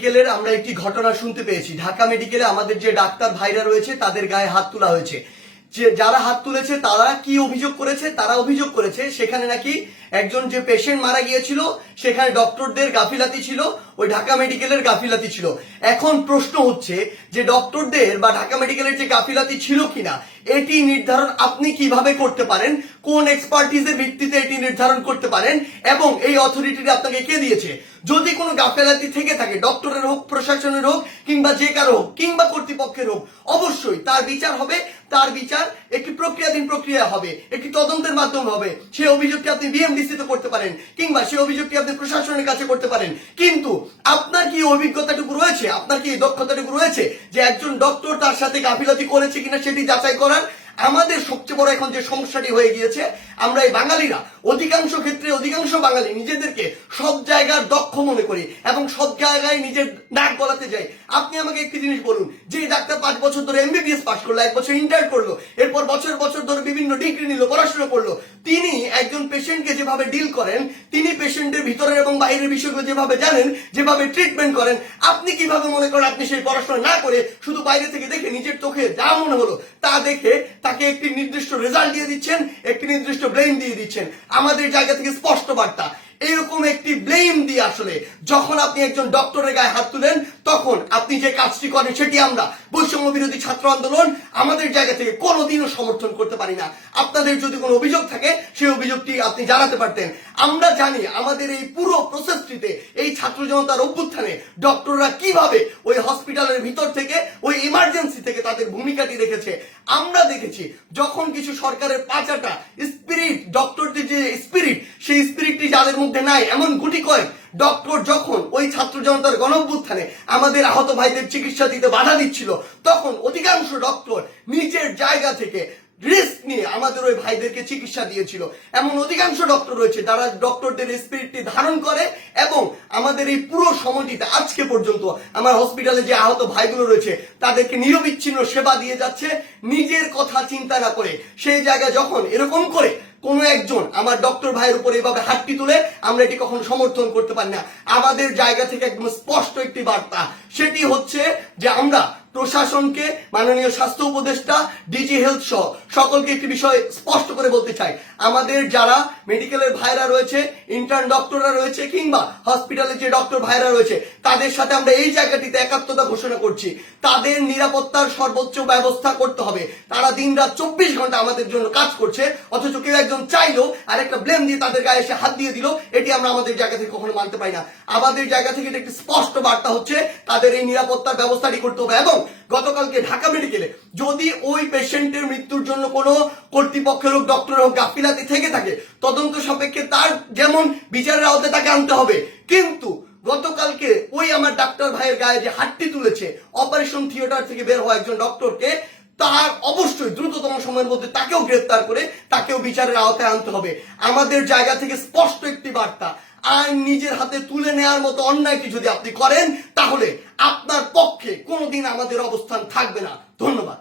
মেডিকেলের আমরা একটি ঘটনা শুনতে পেয়েছি। ঢাকা মেডিকেলে আমাদের যে ডাক্তার ভাইরা রয়েছে তাদের গায়ে হাত তোলা হয়েছে। যে যারা হাত তুলেছে তারা কি অভিযোগ করেছে? তারা অভিযোগ করেছে সেখানে নাকি একজন যে পেশেন্ট মারা গিয়েছিল সেখানে ডক্টরদের গাফিলাতি ছিল, ওই ঢাকা মেডিকেলের গাফিলাতি ছিল। এখন প্রশ্ন হচ্ছে যে ডক্টরদের বা ঢাকা মেডিকেলের যে গাফিলাতি ছিল কিনা এটি নির্ধারণ আপনি কিভাবে করতে পারেন, কোন এক্সপার্টিজের ভিত্তিতে এটি নির্ধারণ করতে পারেন এবং এই অথরিটিটা আপনাকে কে দিয়েছে? যদি কোনো গাফিলাতি থেকে থাকে, ডক্টরের হোক, প্রশাসনের হোক, কিংবা যে কারো হোক, কিংবা কর্তৃপক্ষের হোক, অবশ্যই তার বিচার হবে। তার বিচার একটি প্রক্রিয়াধীন প্রক্রিয়া হবে, একটি তদন্তের মাধ্যমে হবে। সেই অভিযোগটি আপনি বিএমডিসি তে করতে পারেন কিংবা সেই অভিযোগটি আপনি প্রশাসনের কাছে করতে পারেন। কিন্তু আপনার কি অভিজ্ঞতাটুকু রয়েছে, আপনার কি দক্ষতাটুকু রয়েছে যে একজন ডক্টর তার সাথে গাফিলতি করেছে কিনা সেটি যাচাই করার? আমাদের সবচেয়ে বড় এখন যে সমস্যাটি হয়ে গিয়েছে, আমরা এই বাঙালিরা অধিকাংশ ক্ষেত্রে অধিকাংশ বাঙালি নিজেদেরকে সব জায়গার দক্ষ মনে করি এবং সব জায়গায় নিজের নাক গলাতে যাই। আপনি আমাকে একটি জিনিস বলুন, যে ডাক্তার 5 বছর ধরে এমবিবিএস পাস করলো, 1 বছর ইন্টার করলো, এরপর বছর বছর ধরে বিভিন্ন ডিগ্রি নিল, পড়াশোনা করলো, তিনি একজন পেশেন্টকে যেভাবে ডিল করেন, তিনি পেশেন্টের ভিতরের এবং বাইরের বিষয়গুলো যেভাবে জানেন, যেভাবে ট্রিটমেন্ট করেন, আপনি কিভাবে মনে করেন আপনি সেই পড়াশোনা না করে শুধু বাইরে থেকে দেখে নিজের চোখে যা মনে হলো তা দেখে তাকে একটি নির্দিষ্ট রেজাল্ট দিয়ে দিচ্ছেন, একটি নির্দিষ্ট ব্লেম দিয়ে দিচ্ছেন? আমাদের জায়গা থেকে স্পষ্ট বার্তা, এরকম একটি ব্লেম দিয়ে আসলে যখন আপনি একজন ডক্টরের গায়ে হাত তুলেন তখন আপনি যে কাজটি করেন সেটি আমরা বৈষম্য বিরোধী ছাত্র আন্দোলন আমাদের জায়গা থেকে কোনোদিনও সমর্থন করতে পারি না। আপনাদের যদি কোনো অভিযোগ থাকে সেই অভিযোগটি আপনি জানাতে পারতেন। আমরা জানি আমাদের এই পুরো প্রসেসটিতে, এই ছাত্র জনতার অভ্যুত্থানে ডক্টররা কিভাবে ওই হসপিটালের ভিতর থেকে, ওই ইমার্জেন্সি থেকে তাদের ভূমিকাটি রেখেছে। আমরা দেখেছি যখন কিছু সরকারের পাঁচাটা স্পিরিট, ডক্টরদের যে স্পিরিট, সেই স্পিরিটটি যাদের মধ্যে নাই এমন গুটি কয়েক ডক্টর যখন ওই ছাত্র জনতার গণঅভ্যুত্থানে আমাদের আহত ভাইদের চিকিৎসা দিতে বাধা দিচ্ছিল, তখন অধিকাংশ ডক্টর নিজের জায়গা থেকে রিস্ক নিয়ে আমাদের ওই ভাইদেরকে চিকিৎসা দিয়েছিল। এমন অধিকাংশ ডক্টর রয়েছে যারা ডক্টরদের স্পিরিটটি ধারণ করে এবং আমাদের এই পুরো সময়টিতে আজকে পর্যন্ত আমার হসপিটালে যে আহত ভাইগুলো রয়েছে তাদেরকে নিরবিচ্ছিন্ন সেবা দিয়ে যাচ্ছে নিজের কথা চিন্তা না করে। সেই জায়গায় যখন এরকম করে কোনো একজন আমার ডক্টর ভাইয়ের উপর এভাবে হাতটি তুলে, আমরা এটি কখনো সমর্থন করতে পারি না। আমাদের জায়গা থেকে একদম স্পষ্ট একটি বার্তা, সেটি হচ্ছে যে আমরা প্রশাসনকে, মাননীয় স্বাস্থ্য উপদেষ্টা, ডিজি হেলথ সহ সকলকে একটি বিষয় স্পষ্ট করে বলতে চাই, আমাদের যারা মেডিকেলের ভাইরা রয়েছে, ইন্টার্ন ডক্টররা রয়েছে, কিংবা হসপিটালে যে ডক্টর ভাইরা রয়েছে, তাদের সাথে আমরা এই জায়গাটিতে একাত্মতা ঘোষণা করছি। তাদের নিরাপত্তার সর্বোচ্চ ব্যবস্থা করতে হবে। তারা দিন রাত 24 ঘন্টা আমাদের জন্য কাজ করছে, অথচ কেউ একজন চাইলো আর একটা ব্লেম দিয়ে তাদের গায়ে এসে হাত দিয়ে দিল, এটি আমরা আমাদের জায়গা থেকে কখনো মানতে পারি না। আমাদের জায়গা থেকে একটি স্পষ্ট বার্তা হচ্ছে তাদের এই নিরাপত্তার ব্যবস্থাটি করতে হবে। এবং গতকালকে ঢাকা মেডিকেলে যদি ওই পেশেন্টের মৃত্যুর জন্য কোনো কর্তৃপক্ষের হোক, ডক্টর হোক গাফিলাতি থেকে থাকে, তদন্ত সাপেক্ষে তার যেমন বিচারের আওতায় তাকে আনতে হবে। কিন্তু গতকালকে ওই আমার ডাক্তার ভাইয়ের গায়ে যে হাতটি তুলেছে, অপারেশন থিয়েটার থেকে বের হওয়া একজন ডক্টরকে, তার অবশ্যই দ্রুততম সময়ের মধ্যে তাকেও গ্রেফতার করে তাকেও বিচারের আওতায় আনতে হবে। আমাদের জায়গা থেকে স্পষ্ট একটি বার্তা, আইন নিজের হাতে তুলে নেওয়ার মতো অন্যায়টি যদি আপনি করেন তাহলে আপনার পক্ষে কোনোদিন আমাদের অবস্থান থাকবে না। ধন্যবাদ।